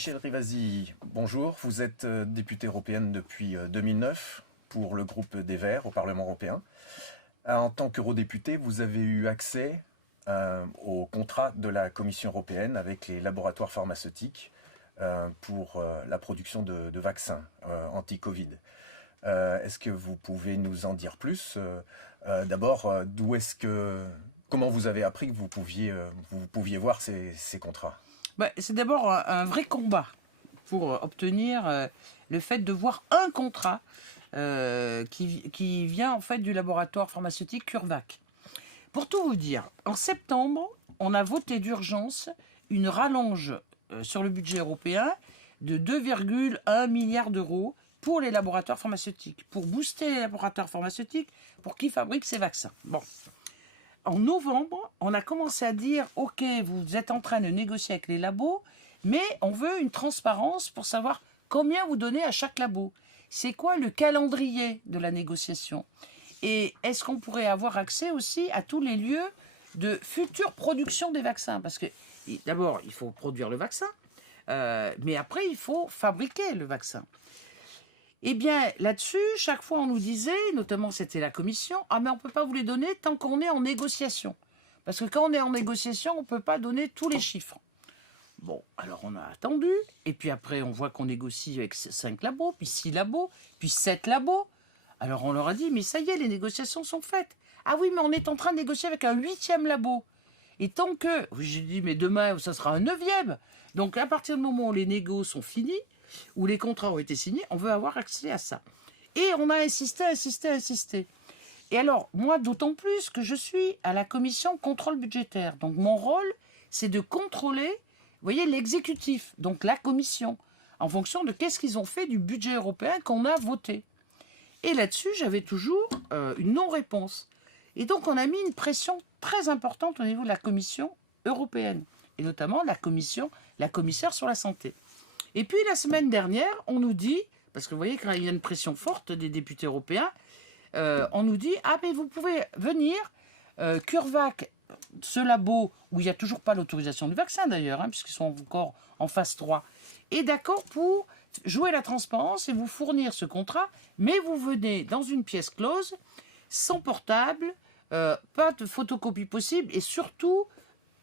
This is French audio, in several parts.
Michèle Rivasi, bonjour. Vous êtes députée européenne depuis 2009 pour le groupe des Verts au Parlement européen. En tant qu'eurodéputée, vous avez eu accès au contrat de la Commission européenne avec les laboratoires pharmaceutiques pour la production de vaccins anti-Covid. Est-ce que vous pouvez nous en dire plus? D'abord, comment vous avez appris que vous pouviez voir ces contrats? C'est d'abord un vrai combat pour obtenir le fait de voir un contrat qui vient en fait du laboratoire pharmaceutique CureVac. Pour tout vous dire, en septembre, on a voté d'urgence une rallonge sur le budget européen de 2,1 milliards d'euros pour les laboratoires pharmaceutiques, pour booster les laboratoires pharmaceutiques, pour qu'ils fabriquent ces vaccins. Bon. En novembre, on a commencé à dire « Ok, vous êtes en train de négocier avec les labos, mais on veut une transparence pour savoir combien vous donnez à chaque labo. C'est quoi le calendrier de la négociation? Et est-ce qu'on pourrait avoir accès aussi à tous les lieux de future production des vaccins? Parce que d'abord, il faut produire le vaccin, mais après, il faut fabriquer le vaccin. Eh bien, là-dessus, chaque fois, on nous disait, notamment c'était la commission, « Ah, mais on ne peut pas vous les donner tant qu'on est en négociation. Parce que quand on est en négociation, on ne peut pas donner tous les chiffres. » Bon, alors on a attendu, et puis après, on voit qu'on négocie avec 5 labos, puis 6 labos, puis 7 labos. Alors on leur a dit, mais ça y est, les négociations sont faites. Ah oui, mais on est en train de négocier avec un 8e labo. Et tant que... Oui, j'ai dit, mais demain, ça sera un 9e. Donc, à partir du moment où les négos sont finis, où les contrats ont été signés, on veut avoir accès à ça. Et on a insisté. Et alors, moi, d'autant plus que je suis à la commission contrôle budgétaire. Donc, mon rôle, c'est de contrôler, vous voyez, l'exécutif, donc la commission, en fonction de qu'est-ce qu'ils ont fait du budget européen qu'on a voté. Et là-dessus, j'avais toujours une non-réponse. Et donc, on a mis une pression très importante au niveau de la commission européenne, et notamment la commissaire sur la santé. Et puis la semaine dernière, on nous dit, parce que vous voyez quand il y a une pression forte des députés européens, on nous dit, ah mais vous pouvez venir, CureVac, ce labo où il n'y a toujours pas l'autorisation du vaccin d'ailleurs, puisqu'ils sont encore en phase 3, est d'accord pour jouer la transparence et vous fournir ce contrat, mais vous venez dans une pièce close, sans portable, pas de photocopie possible et surtout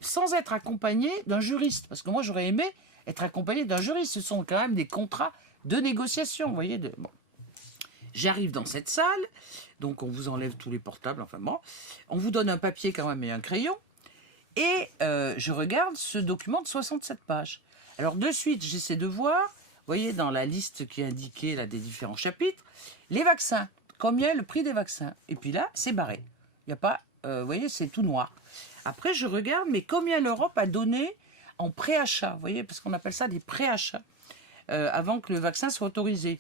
sans être accompagné d'un juriste. Parce que moi j'aurais aimé être accompagné d'un juriste. Ce sont quand même des contrats de négociation, vous voyez. Bon. J'arrive dans cette salle, donc on vous enlève tous les portables, enfin bon. On vous donne un papier quand même et un crayon. Et je regarde ce document de 67 pages. Alors de suite, j'essaie de voir, vous voyez, dans la liste qui est indiquée là, des différents chapitres, les vaccins. Combien est le prix des vaccins? Et puis là, c'est barré. Il n'y a pas, vous voyez, c'est tout noir. Après, je regarde, mais combien l'Europe a donné en préachat, vous voyez, parce qu'on appelle ça des préachats, avant que le vaccin soit autorisé.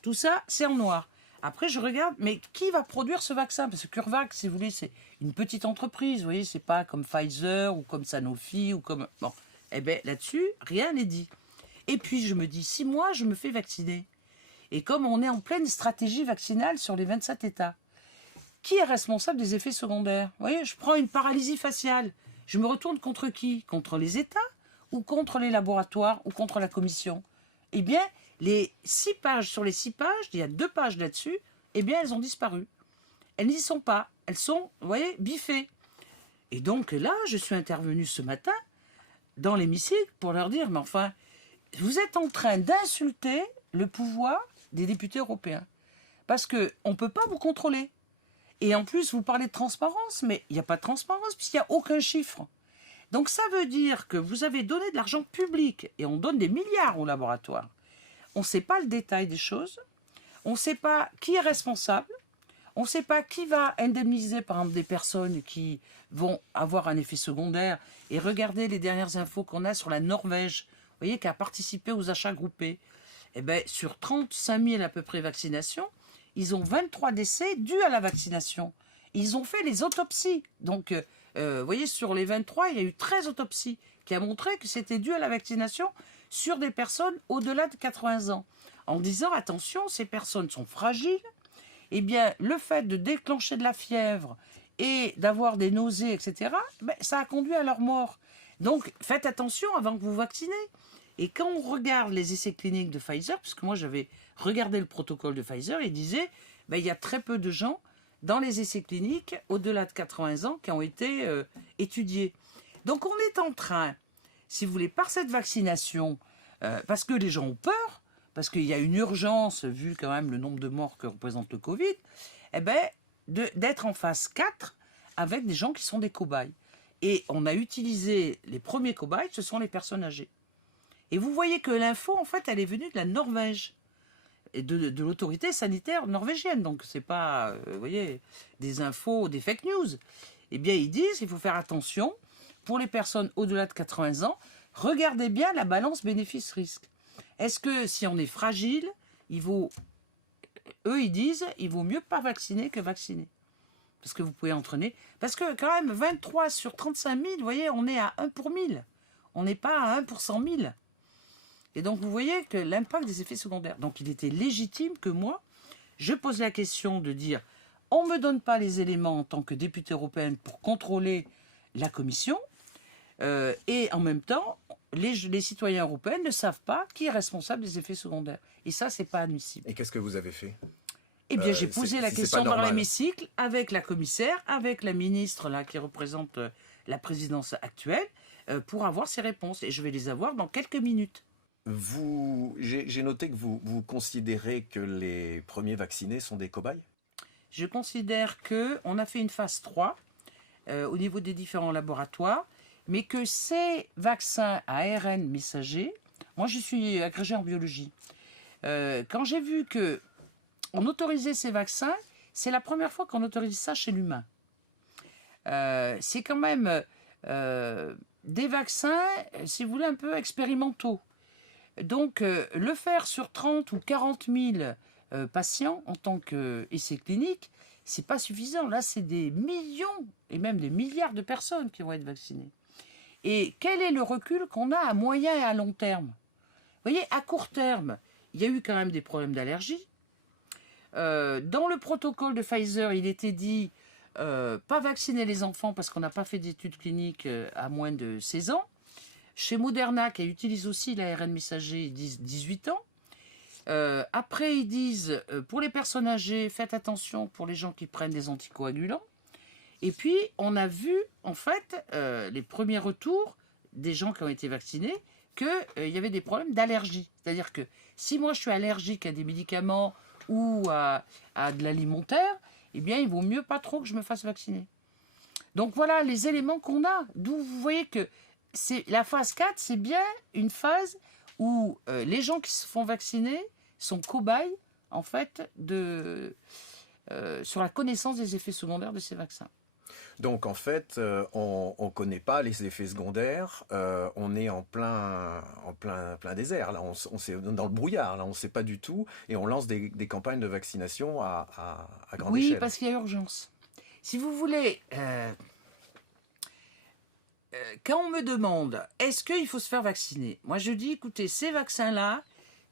Tout ça, c'est en noir. Après, je regarde, mais qui va produire ce vaccin? Parce que CureVac, si vous voulez, c'est une petite entreprise, vous voyez, c'est pas comme Pfizer ou comme Sanofi ou comme... Bon, eh bien, là-dessus, rien n'est dit. Et puis, je me dis, si moi, je me fais vacciner, et comme on est en pleine stratégie vaccinale sur les 27 États, qui est responsable des effets secondaires? Vous voyez, je prends une paralysie faciale. Je me retourne contre qui? Contre les États ou contre les laboratoires ou contre la Commission? Eh bien, les 6 pages sur les 6 pages, il y a 2 pages là-dessus, eh bien, elles ont disparu. Elles n'y sont pas. Elles sont, vous voyez, biffées. Et donc là, je suis intervenue ce matin dans l'hémicycle pour leur dire, mais enfin, vous êtes en train d'insulter le pouvoir des députés européens. Parce qu'on ne peut pas vous contrôler. Et en plus, vous parlez de transparence, mais il n'y a pas de transparence puisqu'il n'y a aucun chiffre. Donc ça veut dire que vous avez donné de l'argent public et on donne des milliards au laboratoire. On ne sait pas le détail des choses, on ne sait pas qui est responsable, on ne sait pas qui va indemniser par exemple des personnes qui vont avoir un effet secondaire. Et regardez les dernières infos qu'on a sur la Norvège, vous voyez, qui a participé aux achats groupés. Eh bien, sur 35 000 à peu près vaccinations, ils ont 23 décès dus à la vaccination. Ils ont fait les autopsies. Donc, vous voyez, sur les 23, il y a eu 13 autopsies qui a montré que c'était dû à la vaccination sur des personnes au-delà de 80 ans. En disant, attention, ces personnes sont fragiles. Eh bien, le fait de déclencher de la fièvre et d'avoir des nausées, etc., ben, ça a conduit à leur mort. Donc, faites attention avant que vous vaccinez. Et quand on regarde les essais cliniques de Pfizer, parce que moi j'avais regardé le protocole de Pfizer, il disait il y a très peu de gens dans les essais cliniques au-delà de 80 ans qui ont été étudiés. Donc on est en train, si vous voulez, par cette vaccination, parce que les gens ont peur, parce qu'il y a une urgence, vu quand même le nombre de morts que représente le Covid, d'être en phase 4 avec des gens qui sont des cobayes. Et on a utilisé les premiers cobayes, ce sont les personnes âgées. Et vous voyez que l'info, en fait, elle est venue de la Norvège, et de l'autorité sanitaire norvégienne. Donc, c'est pas, vous voyez, des infos, des fake news. Eh bien, ils disent qu'il faut faire attention, pour les personnes au-delà de 80 ans, regardez bien la balance bénéfice-risque. Est-ce que si on est fragile, ils disent, il vaut mieux pas vacciner que vacciner. Parce que vous pouvez entraîner. Parce que quand même, 23 sur 35 000, vous voyez, on est à 1 pour 1000. On n'est pas à 1 pour 100 000. Et donc, vous voyez que l'impact des effets secondaires. Donc, il était légitime que moi, je pose la question de dire, on ne me donne pas les éléments en tant que députée européenne pour contrôler la Commission. Et en même temps, les citoyens européens ne savent pas qui est responsable des effets secondaires. Et ça, c'est pas admissible. Et qu'est-ce que vous avez fait? Eh bien, j'ai posé la question dans normal. l'hémicycle avec la commissaire, avec la ministre là, qui représente la présidence actuelle, pour avoir ces réponses. Et je vais les avoir dans quelques minutes. J'ai noté que vous considérez que les premiers vaccinés sont des cobayes? Je considère qu'on a fait une phase 3 au niveau des différents laboratoires, mais que ces vaccins à ARN messager, moi je suis agrégée en biologie, quand j'ai vu qu'on autorisait ces vaccins, c'est la première fois qu'on autorise ça chez l'humain. C'est quand même des vaccins, si vous voulez, un peu expérimentaux. Donc, le faire sur 30 ou 40 000 patients en tant qu'essai clinique, c'est pas suffisant. Là, c'est des millions et même des milliards de personnes qui vont être vaccinées. Et quel est le recul qu'on a à moyen et à long terme? Vous voyez, à court terme, il y a eu quand même des problèmes d'allergie. Dans le protocole de Pfizer, il était dit pas vacciner les enfants parce qu'on n'a pas fait d'études cliniques à moins de 16 ans. Chez Moderna, qui utilise aussi l'ARN messager, ils disent 18 ans. Après, ils disent, pour les personnes âgées, faites attention pour les gens qui prennent des anticoagulants. Et puis, on a vu, en fait, les premiers retours des gens qui ont été vaccinés, qu'il y avait des problèmes d'allergie. C'est-à-dire que si moi, je suis allergique à des médicaments ou à de l'alimentaire, eh bien, il vaut mieux pas trop que je me fasse vacciner. Donc, voilà les éléments qu'on a. D'où vous voyez que la phase 4, c'est bien une phase où les gens qui se font vacciner sont cobayes, en fait, sur la connaissance des effets secondaires de ces vaccins. Donc, en fait, on ne connaît pas les effets secondaires. On est en plein désert. Là, on dans le brouillard. Là, on ne sait pas du tout. Et on lance des campagnes de vaccination à grande échelle. Oui, parce qu'il y a urgence. Si vous voulez... quand on me demande, est-ce qu'il faut se faire vacciner? Moi, je dis, écoutez, ces vaccins-là,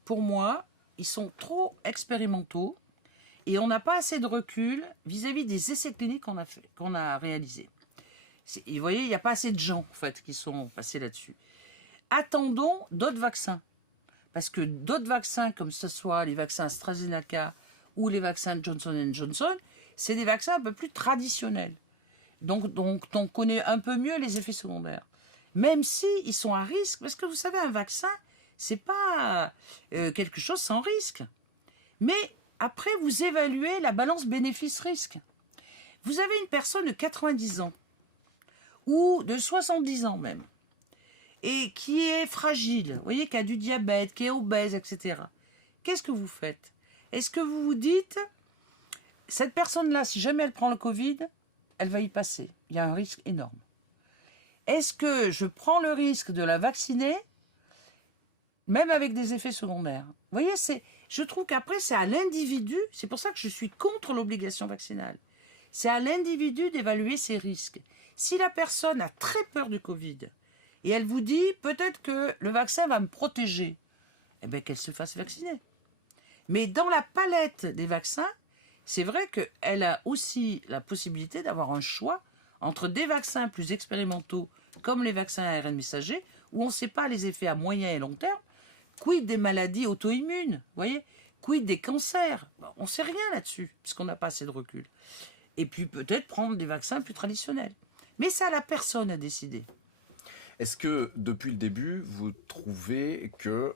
pour moi, ils sont trop expérimentaux et on n'a pas assez de recul vis-à-vis des essais cliniques qu'on a réalisés. Vous voyez, il n'y a pas assez de gens, en fait, qui sont passés là-dessus. Attendons d'autres vaccins. Parce que d'autres vaccins, comme ce soit les vaccins AstraZeneca ou les vaccins Johnson & Johnson, c'est des vaccins un peu plus traditionnels. Donc, on connaît un peu mieux les effets secondaires. Même si ils sont à risque, parce que vous savez, un vaccin, c'est pas quelque chose sans risque. Mais après, vous évaluez la balance bénéfice-risque. Vous avez une personne de 90 ans, ou de 70 ans même, et qui est fragile, vous voyez, qui a du diabète, qui est obèse, etc. Qu'est-ce que vous faites? Est-ce que vous vous dites, cette personne-là, si jamais elle prend le Covid, elle va y passer. Il y a un risque énorme. Est-ce que je prends le risque de la vacciner, même avec des effets secondaires? Vous voyez, je trouve qu'après, c'est à l'individu, c'est pour ça que je suis contre l'obligation vaccinale. C'est à l'individu d'évaluer ses risques. Si la personne a très peur du Covid, et elle vous dit, peut-être que le vaccin va me protéger, eh bien qu'elle se fasse vacciner. Mais dans la palette des vaccins, c'est vrai qu'elle a aussi la possibilité d'avoir un choix entre des vaccins plus expérimentaux, comme les vaccins à ARN messager, où on ne sait pas les effets à moyen et long terme. Quid des maladies auto-immunes, voyez? Quid des cancers? On ne sait rien là-dessus, puisqu'on n'a pas assez de recul. Et puis peut-être prendre des vaccins plus traditionnels. Mais ça, la personne a décidé. Est-ce que depuis le début, vous trouvez que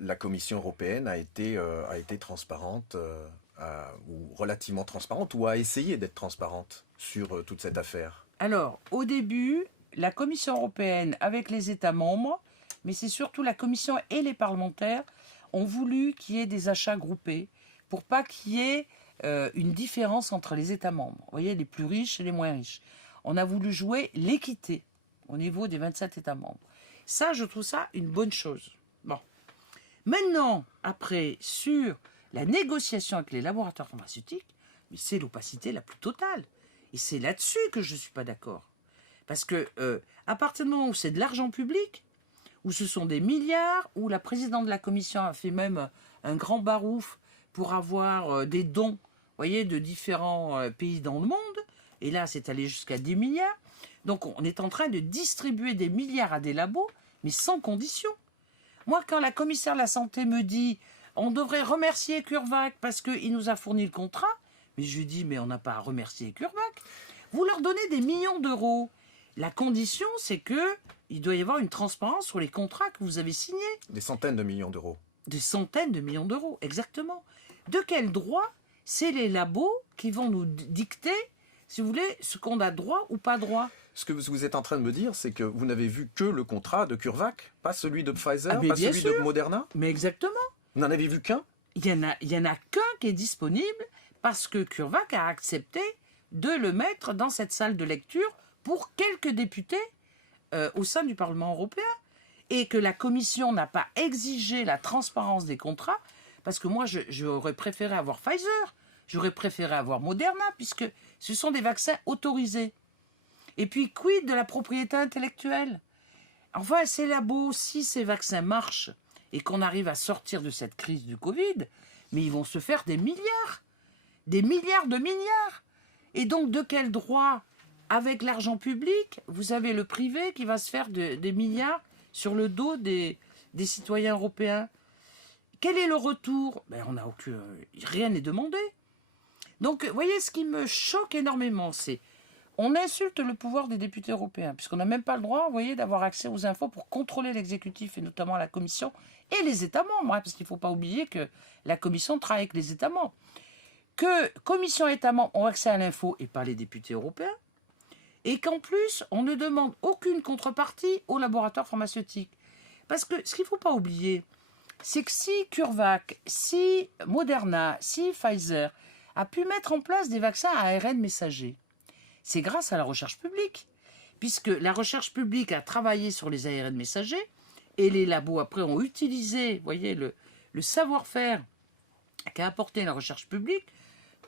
la Commission européenne a été transparente ou relativement transparente ou a essayé d'être transparente sur toute cette affaire? Alors, au début, la Commission européenne, avec les États membres, mais c'est surtout la Commission et les parlementaires, ont voulu qu'il y ait des achats groupés pour pas qu'il y ait une différence entre les États membres. Vous voyez, les plus riches et les moins riches. On a voulu jouer l'équité au niveau des 27 États membres. Ça, je trouve ça une bonne chose. Bon. Maintenant, après, sur la négociation avec les laboratoires pharmaceutiques, mais c'est l'opacité la plus totale. Et c'est là-dessus que je ne suis pas d'accord. Parce que, à partir du moment où c'est de l'argent public, où ce sont des milliards, où la présidente de la commission a fait même un grand barouf pour avoir des dons, voyez, de différents pays dans le monde, et là, c'est allé jusqu'à 10 milliards. Donc, on est en train de distribuer des milliards à des labos, mais sans condition. Moi, quand la commissaire de la Santé me dit « on devrait remercier CureVac parce qu'il nous a fourni le contrat », mais je lui dis « mais on n'a pas à remercier CureVac. Vous leur donnez des millions d'euros. La condition, c'est qu'il doit y avoir une transparence sur les contrats que vous avez signés. » Des centaines de millions d'euros. Des centaines de millions d'euros, exactement. De quel droit? C'est les labos qui vont nous dicter, si vous voulez, ce qu'on a droit ou pas droit. Ce que vous êtes en train de me dire, c'est que vous n'avez vu que le contrat de CureVac, pas celui de Pfizer, pas celui de Moderna? Mais exactement. Vous n'en avez vu qu'un? Il y en a qu'un qui est disponible parce que CureVac a accepté de le mettre dans cette salle de lecture pour quelques députés au sein du Parlement européen. Et que la Commission n'a pas exigé la transparence des contrats, parce que moi, j'aurais préféré avoir Pfizer, j'aurais préféré avoir Moderna, puisque ce sont des vaccins autorisés. Et puis, quid de la propriété intellectuelle? Enfin, ces labos, si ces vaccins marchent et qu'on arrive à sortir de cette crise du Covid, mais ils vont se faire des milliards de milliards. Et donc, de quel droit, avec l'argent public, vous avez le privé qui va se faire des milliards sur le dos des citoyens européens? Quel est le retour? On n'a rien n'est demandé. Donc, vous voyez, ce qui me choque énormément, c'est on insulte le pouvoir des députés européens, puisqu'on n'a même pas le droit, vous voyez, d'avoir accès aux infos pour contrôler l'exécutif, et notamment la Commission et les États membres, parce qu'il ne faut pas oublier que la Commission travaille avec les États membres. Que Commission et États membres ont accès à l'info et pas les députés européens, et qu'en plus, on ne demande aucune contrepartie aux laboratoires pharmaceutiques. Parce que ce qu'il ne faut pas oublier, c'est que si CureVac, si Moderna, si Pfizer a pu mettre en place des vaccins à ARN messager, c'est grâce à la recherche publique. Puisque la recherche publique a travaillé sur les ARN messagers, et les labos après ont utilisé, vous voyez, le savoir-faire qu'a apporté la recherche publique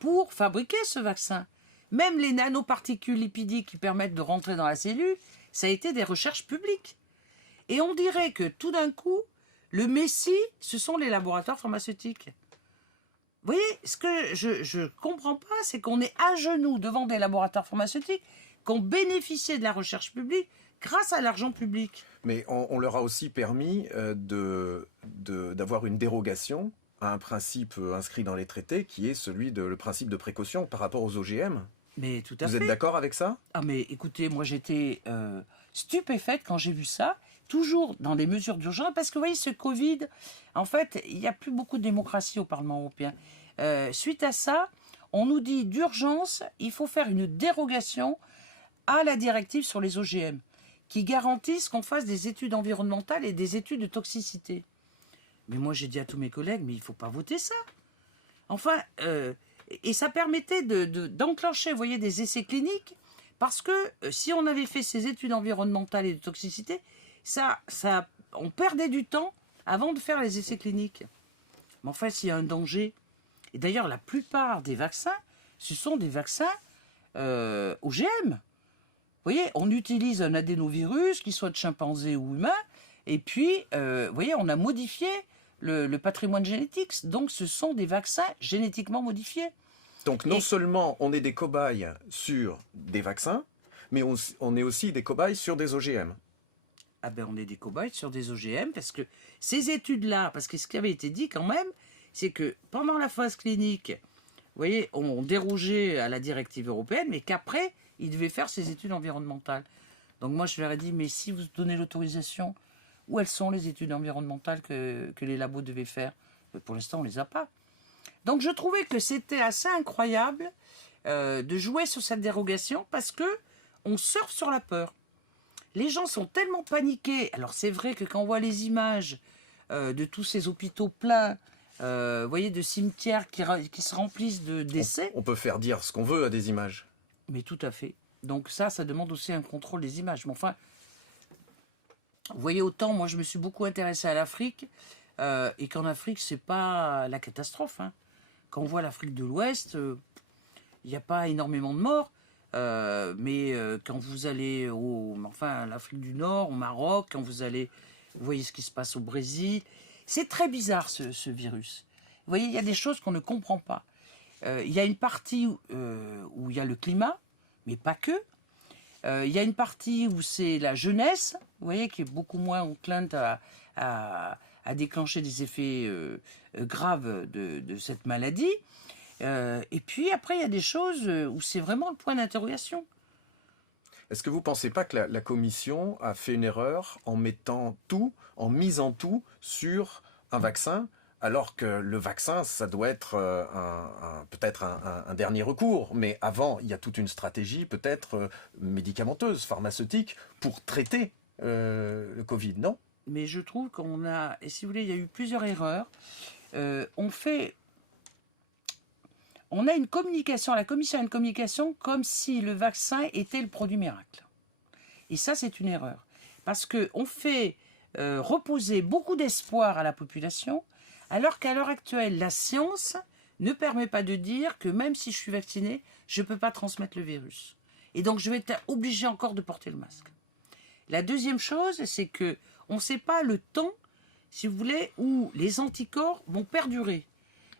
pour fabriquer ce vaccin. Même les nanoparticules lipidiques qui permettent de rentrer dans la cellule, ça a été des recherches publiques. Et on dirait que tout d'un coup, le messie, ce sont les laboratoires pharmaceutiques. Vous voyez, ce que je ne comprends pas, c'est qu'on est à genoux devant des laboratoires pharmaceutiques qui ont bénéficié de la recherche publique grâce à l'argent public. Mais on leur a aussi permis d'avoir une dérogation à un principe inscrit dans les traités qui est le principe de précaution par rapport aux OGM. Mais tout à fait. Vous êtes d'accord avec ça? Ah mais écoutez, moi j'étais stupéfaite quand j'ai vu ça, toujours dans des mesures d'urgence, parce que vous voyez ce Covid, en fait, il n'y a plus beaucoup de démocratie au Parlement européen. Suite à ça, on nous dit d'urgence, il faut faire une dérogation à la directive sur les OGM, qui garantissent qu'on fasse des études environnementales et des études de toxicité. Mais moi j'ai dit à tous mes collègues, mais il ne faut pas voter ça. Enfin... Et ça permettait d'enclencher, vous voyez, des essais cliniques, parce que si on avait fait ces études environnementales et de toxicité, on perdait du temps avant de faire les essais cliniques. Mais enfin, s'il y a un danger, et d'ailleurs la plupart des vaccins, ce sont des vaccins OGM. Vous voyez, on utilise un adénovirus, qu'il soit de chimpanzé ou humain, et puis, vous voyez, on a modifié le patrimoine génétique. Donc, ce sont des vaccins génétiquement modifiés. Donc, non seulement on est des cobayes sur des vaccins, mais on est aussi des cobayes sur des OGM. ah ben on est des cobayes sur des OGM, parce que ces études-là, parce que ce qui avait été dit quand même, c'est que pendant la phase clinique, vous voyez, on dérogeait à la directive européenne, mais qu'après, ils devaient faire ces études environnementales. Donc moi, je leur ai dit, mais si vous donnez l'autorisation, où elles sont les études environnementales que les labos devaient faire? Pour l'instant, on ne les a pas. Donc je trouvais que c'était assez incroyable de jouer sur cette dérogation, parce que on surfe sur la peur. Les gens sont tellement paniqués. Alors c'est vrai que quand on voit les images de tous ces hôpitaux pleins, vous voyez, de cimetières qui se remplissent de décès. On peut faire dire ce qu'on veut à des images. Mais tout à fait. Donc ça demande aussi un contrôle des images. Mais enfin, vous voyez, autant moi je me suis beaucoup intéressé à l'Afrique, et qu'en Afrique, c'est pas la catastrophe. Hein. Quand on voit l'Afrique de l'Ouest, il n'y a pas énormément de morts. Mais quand vous allez l'Afrique du Nord, au Maroc, quand vous voyez ce qui se passe au Brésil, c'est très bizarre ce virus. Vous voyez, il y a des choses qu'on ne comprend pas. Il y a une partie où il y a le climat, mais pas que. Il y a une partie où c'est la jeunesse, vous voyez, qui est beaucoup moins enclinte à déclencher des effets graves de cette maladie. Et puis après, il y a des choses où c'est vraiment le point d'interrogation. Est-ce que vous ne pensez pas que la Commission a fait une erreur en misant tout sur un vaccin, alors que le vaccin, ça doit être peut-être un dernier recours, mais avant, il y a toute une stratégie peut-être médicamenteuse, pharmaceutique, pour traiter le Covid, non? Mais je trouve et si vous voulez, il y a eu plusieurs erreurs. On a une communication, la Commission a une communication comme si le vaccin était le produit miracle. Et ça, c'est une erreur. Parce qu'on fait reposer beaucoup d'espoir à la population, alors qu'à l'heure actuelle, la science ne permet pas de dire que même si je suis vacciné, je ne peux pas transmettre le virus. Et donc, je vais être obligé encore de porter le masque. La deuxième chose, c'est qu'on ne sait pas le temps, si vous voulez, où les anticorps vont perdurer.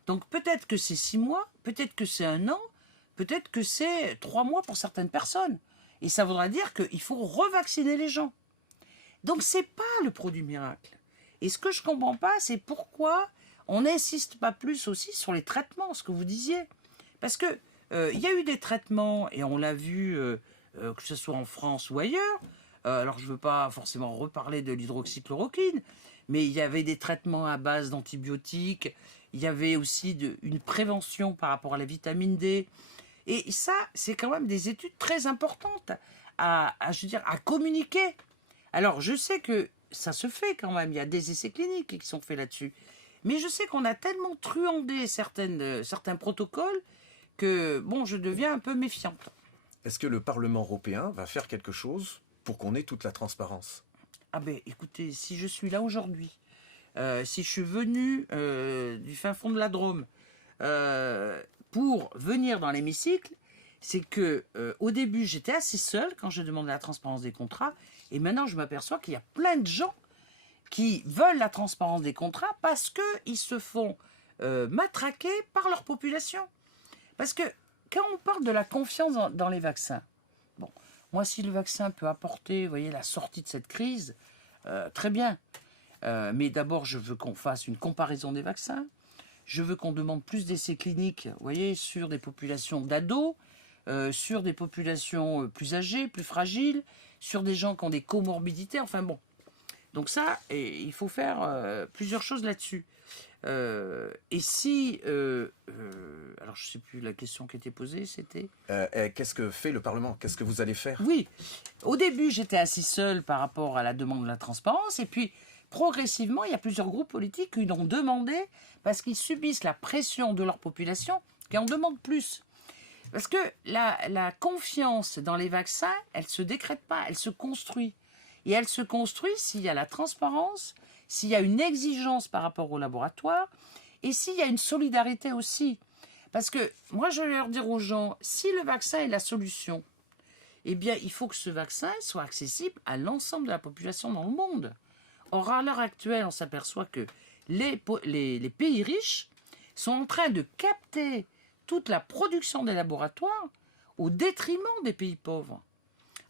Donc peut-être que c'est 6 mois, peut-être que c'est 1 an, peut-être que c'est 3 mois pour certaines personnes. Et ça voudra dire qu'il faut revacciner les gens. Donc c'est pas le produit miracle. Et ce que je comprends pas, c'est pourquoi on n'insiste pas plus aussi sur les traitements, ce que vous disiez. Parce que il y a eu des traitements, et on l'a vu, que ce soit en France ou ailleurs. Alors je ne veux pas forcément reparler de l'hydroxychloroquine, mais il y avait des traitements à base d'antibiotiques. Il y avait aussi une prévention par rapport à la vitamine D. Et ça, c'est quand même des études très importantes à communiquer. Alors, je sais que ça se fait quand même. Il y a des essais cliniques qui sont faits là-dessus. Mais je sais qu'on a tellement truandé certains protocoles que, bon, je deviens un peu méfiante. Est-ce que le Parlement européen va faire quelque chose pour qu'on ait toute la transparence? Ah ben, écoutez, si je suis là aujourd'hui, si je suis venu du fin fond de la Drôme pour venir dans l'hémicycle, c'est que au début j'étais assez seule quand je demandais la transparence des contrats, et maintenant je m'aperçois qu'il y a plein de gens qui veulent la transparence des contrats parce qu'ils se font matraquer par leur population. Parce que quand on parle de la confiance dans les vaccins, bon, moi si le vaccin peut apporter, vous voyez, la sortie de cette crise, très bien. Mais d'abord, je veux qu'on fasse une comparaison des vaccins. Je veux qu'on demande plus d'essais cliniques, vous voyez, sur des populations d'ados, sur des populations plus âgées, plus fragiles, sur des gens qui ont des comorbidités, enfin bon. Donc ça, il faut faire plusieurs choses là-dessus. Et si... alors je ne sais plus la question qui était posée, c'était... Qu'est-ce que fait le Parlement? Qu'est-ce que vous allez faire? Oui, au début, j'étais assez seule par rapport à la demande de la transparence, et puis... Progressivement, il y a plusieurs groupes politiques qui l'ont demandé parce qu'ils subissent la pression de leur population qui en demandent plus. Parce que la confiance dans les vaccins, elle ne se décrète pas, elle se construit. Et elle se construit s'il y a la transparence, s'il y a une exigence par rapport au laboratoire et s'il y a une solidarité aussi. Parce que moi, je vais leur dire aux gens, si le vaccin est la solution, eh bien, il faut que ce vaccin soit accessible à l'ensemble de la population dans le monde. Or, à l'heure actuelle, on s'aperçoit que les pays riches sont en train de capter toute la production des laboratoires au détriment des pays pauvres.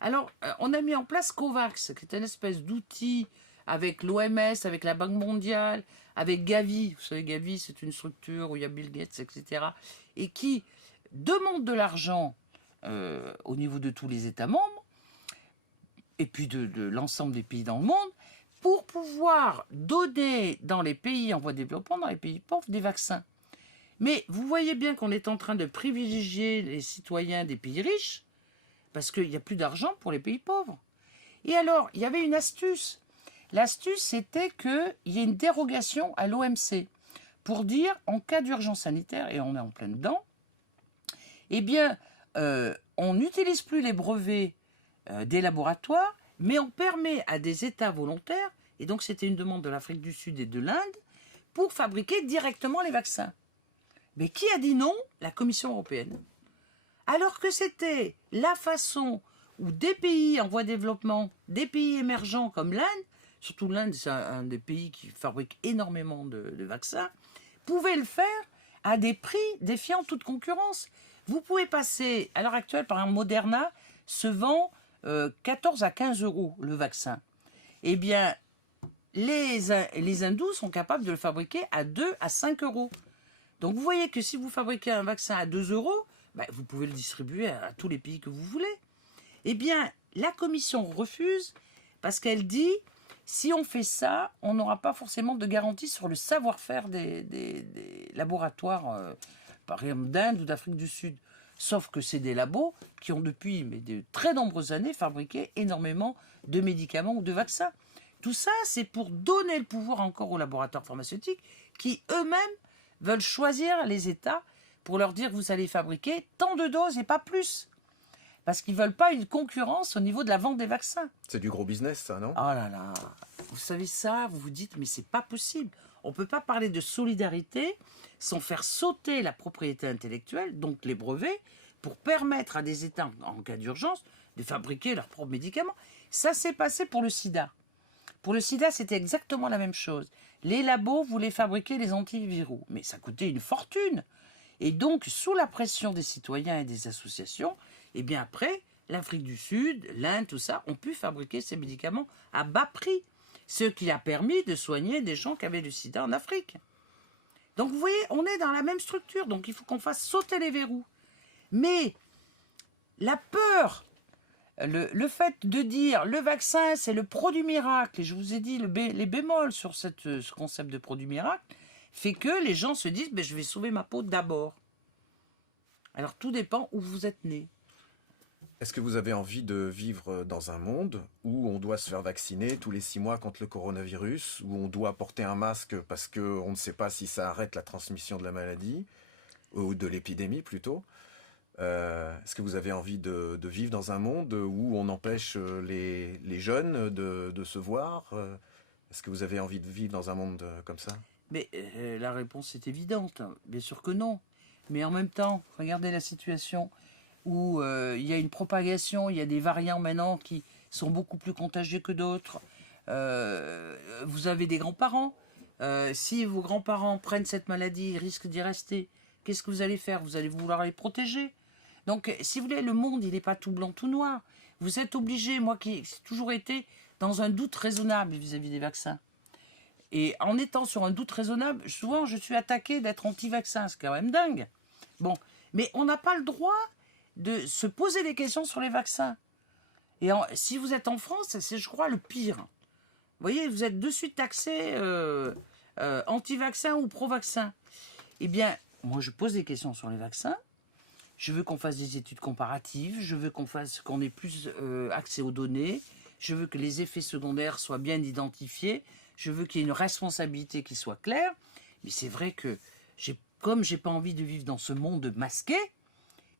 Alors, on a mis en place COVAX, qui est une espèce d'outil avec l'OMS, avec la Banque mondiale, avec Gavi. Vous savez, Gavi, c'est une structure où il y a Bill Gates, etc. Et qui demande de l'argent au niveau de tous les États membres, et puis de l'ensemble des pays dans le monde, pour pouvoir donner dans les pays en voie de développement, dans les pays pauvres, des vaccins. Mais vous voyez bien qu'on est en train de privilégier les citoyens des pays riches, parce qu'il n'y a plus d'argent pour les pays pauvres. Et alors, il y avait une astuce. L'astuce, c'était qu'il y ait une dérogation à l'OMC pour dire, en cas d'urgence sanitaire, et on est en plein dedans, eh bien, on n'utilise plus les brevets des laboratoires, mais on permet à des États volontaires, et donc c'était une demande de l'Afrique du Sud et de l'Inde, pour fabriquer directement les vaccins. Mais qui a dit non? La Commission européenne. Alors que c'était la façon où des pays en voie de développement, des pays émergents comme l'Inde, surtout l'Inde, c'est un des pays qui fabrique énormément de vaccins, pouvaient le faire à des prix défiant toute concurrence. Vous pouvez passer, à l'heure actuelle, par exemple, Moderna se vend 14 à 15 euros le vaccin. Eh bien, les hindous sont capables de le fabriquer à 2 à 5 euros. Donc vous voyez que si vous fabriquez un vaccin à 2 euros, ben, vous pouvez le distribuer à tous les pays que vous voulez. Eh bien, la Commission refuse parce qu'elle dit, si on fait ça, on n'aura pas forcément de garantie sur le savoir-faire des laboratoires, par exemple d'Inde ou d'Afrique du Sud. Sauf que c'est des labos qui ont depuis de très nombreuses années fabriqué énormément de médicaments ou de vaccins. Tout ça, c'est pour donner le pouvoir encore aux laboratoires pharmaceutiques qui eux-mêmes veulent choisir les États pour leur dire que vous allez fabriquer tant de doses et pas plus. Parce qu'ils ne veulent pas une concurrence au niveau de la vente des vaccins. C'est du gros business, ça, non? Oh là là, vous savez ça, vous vous dites, mais c'est pas possible. On ne peut pas parler de solidarité sans faire sauter la propriété intellectuelle, donc les brevets, pour permettre à des États, en cas d'urgence, de fabriquer leurs propres médicaments. Ça s'est passé pour le sida. Pour le sida, c'était exactement la même chose. Les labos voulaient fabriquer les antiviraux, mais ça coûtait une fortune. Et donc, sous la pression des citoyens et des associations, et bien après, l'Afrique du Sud, l'Inde, tout ça, ont pu fabriquer ces médicaments à bas prix. Ce qui a permis de soigner des gens qui avaient le sida en Afrique. Donc vous voyez, on est dans la même structure, donc il faut qu'on fasse sauter les verrous. Mais la peur, le fait de dire le vaccin c'est le produit miracle, et je vous ai dit les bémols sur ce concept de produit miracle, fait que les gens se disent je vais sauver ma peau d'abord. Alors tout dépend où vous êtes né. Est-ce que vous avez envie de vivre dans un monde où on doit se faire vacciner tous les 6 mois contre le coronavirus, où on doit porter un masque parce qu'on ne sait pas si ça arrête la transmission de la maladie, ou de l'épidémie plutôt? Est-ce que vous avez envie de vivre dans un monde où on empêche les jeunes de se voir? Est-ce que vous avez envie de vivre dans un monde comme ça? Mais la réponse est évidente. Bien sûr que non. Mais en même temps, regardez la situation où il y a une propagation, il y a des variants maintenant qui sont beaucoup plus contagieux que d'autres. Vous avez des grands-parents. Si vos grands-parents prennent cette maladie, ils risquent d'y rester. Qu'est-ce que vous allez faire? Vous allez vouloir les protéger. Donc, si vous voulez, le monde, il n'est pas tout blanc, tout noir. Vous êtes obligé, moi qui ai toujours été dans un doute raisonnable vis-à-vis des vaccins. Et en étant sur un doute raisonnable, souvent je suis attaqué d'être anti-vaccin. C'est quand même dingue. Bon, mais on n'a pas le droit de se poser des questions sur les vaccins. Et si vous êtes en France, c'est, je crois, le pire. Vous voyez, vous êtes de suite taxé anti-vaccin ou pro-vaccin. Eh bien, moi, je pose des questions sur les vaccins. Je veux qu'on fasse des études comparatives. Je veux qu'on ait plus accès aux données. Je veux que les effets secondaires soient bien identifiés. Je veux qu'il y ait une responsabilité qui soit claire. Mais c'est vrai que, comme j'ai pas envie de vivre dans ce monde masqué,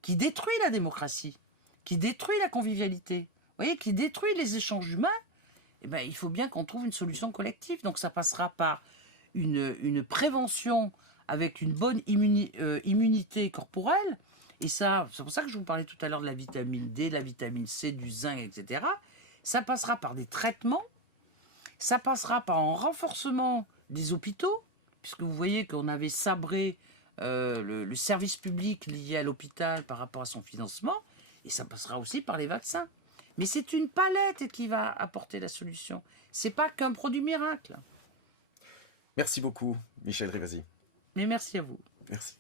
qui détruit la démocratie, qui détruit la convivialité, vous voyez, qui détruit les échanges humains, eh ben, il faut bien qu'on trouve une solution collective. Donc ça passera par une prévention avec une bonne immunité corporelle. Et ça, c'est pour ça que je vous parlais tout à l'heure de la vitamine D, de la vitamine C, du zinc, etc. Ça passera par des traitements, ça passera par un renforcement des hôpitaux, puisque vous voyez qu'on avait sabré le service public lié à l'hôpital par rapport à son financement, et ça passera aussi par les vaccins. Mais c'est une palette qui va apporter la solution. C'est pas qu'un produit miracle. Merci beaucoup, Michel Rivasi. Mais merci à vous. Merci.